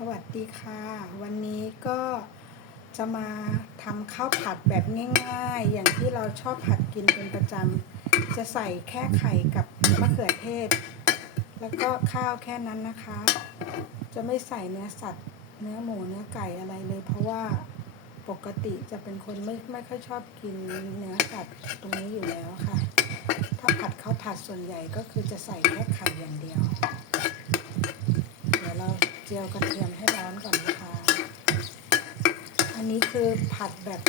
สวัสดีค่ะ วันนี้ก็จะมาทำข้าวผัดแบบง่ายๆ อย่างที่เราชอบผัดกินเป็นประจำจะใส่แค่ไข่กับมะเขือเทศ แล้วก็ข้าวแค่นั้นนะคะ จะไม่ใส่เนื้อสัตว์ เนื้อหมูเนื้อไก่อะไรเลย เพราะว่าปกติจะเป็นคนไม่ไม่ค่อยชอบกินเนื้อสัตว์ตรงนี้อยู่แล้วค่ะ ถ้าผัดข้าวผัดส่วนใหญ่ก็คือจะใส่แค่ไข่อย่างเดียวเดี๋ยว เจียวกระเทียมให้ร้อนก่อนนะคะ อันนี้คือผัดแบบ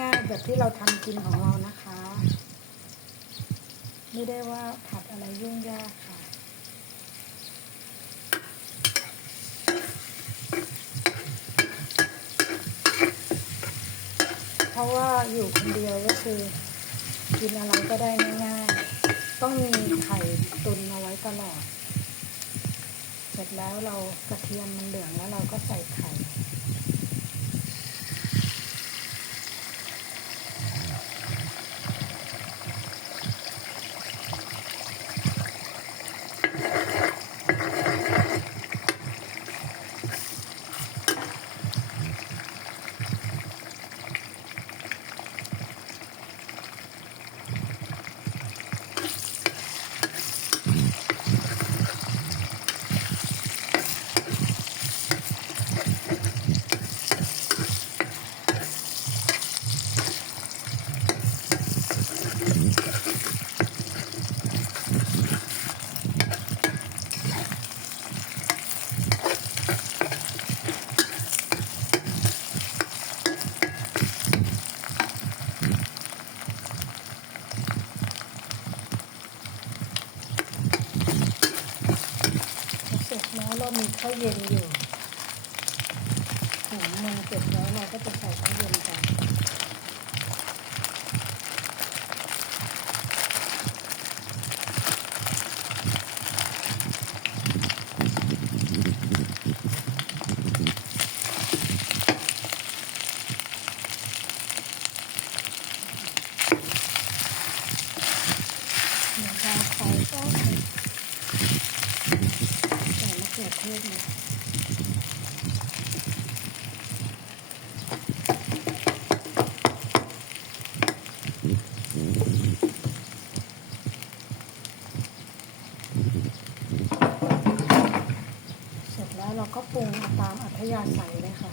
ง่ายๆแบบที่เราทำกินของเรานะคะ ไม่ได้ว่าผัดอะไรยุ่งยากค่ะเพราะว่าอยู่คนเดียวก็คือ กินอะไรก็ได้ง่ายๆ ต้องมีไข่ตุนเอาไว้ตลอด สร็จแล้วเรากระเทียมมันเหลืองแล้วเราก็ใส่ไข่ เรามีข้าวเย็นอยู่ถุงหนึงเก็บแล้วเราก็จะใส่ข้าวเย็นกันเดี๋ยวเราใส่ก็ใส่มะเขือเทศเลย เราก็ปรุงตามอัธยาศัยเลยค่ะ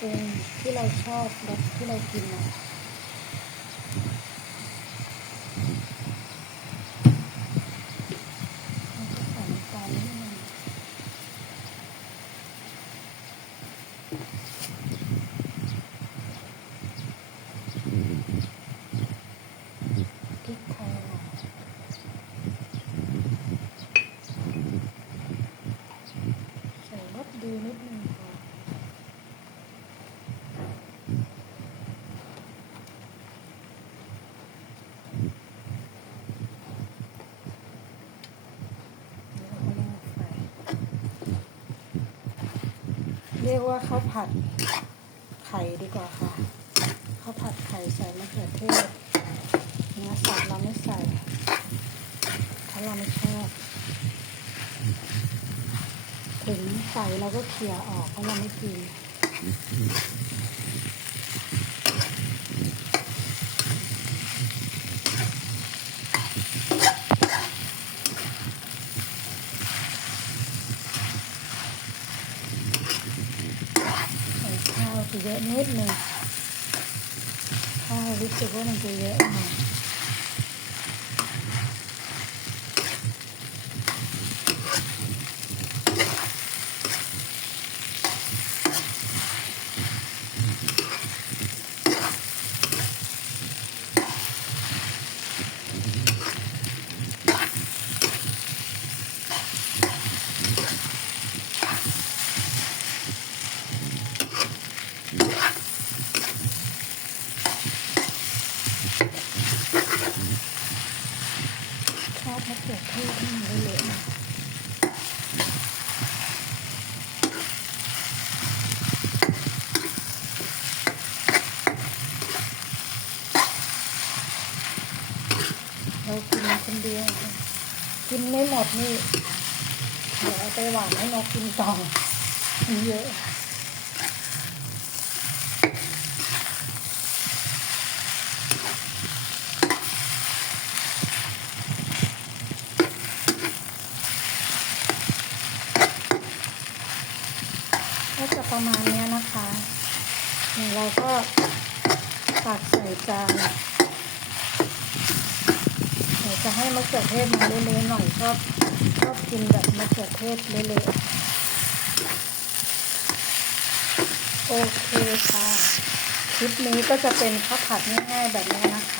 ปรุงที่เราชอบรสที่เรากินนะแล้วก็ใส่ตาลนิดนึงพริกไทยหน่อยใส่รสดีนิดนึงค่ะ เรียกว่าข้าวผัดไข่ดีกว่าค่ะข้าวผัดไข่ใส่มะเขือเทศเนื้อสัตว์เราไม่ใส่เพราะเราไม่ชอบถึงใส่เราก็เขี่ยออกเพราะเราไม่กินใส่ข้าวจะเยอะนิดนึงข้าวรู้สึกว่า มันจะเยอะหน่อยชอบมะเขือเทศที่มันเละๆหน่อยเรากินคนเดียวกินไม่หมดนี่ เดี๋ยวเอาไปหวานให้นกกินต่อมันเยอะ ประมาณนี้นะคะนี่เราก็ตักใส่จานเดี๋ยวจะให้มะเขือเทศมาเละๆหน่อยชอบชอบกินแบบมะเขือเทศเละๆโอเคค่ะ คลิปนี้ก็จะเป็นข้าวผัดง่ายๆแบบนี้นะคะ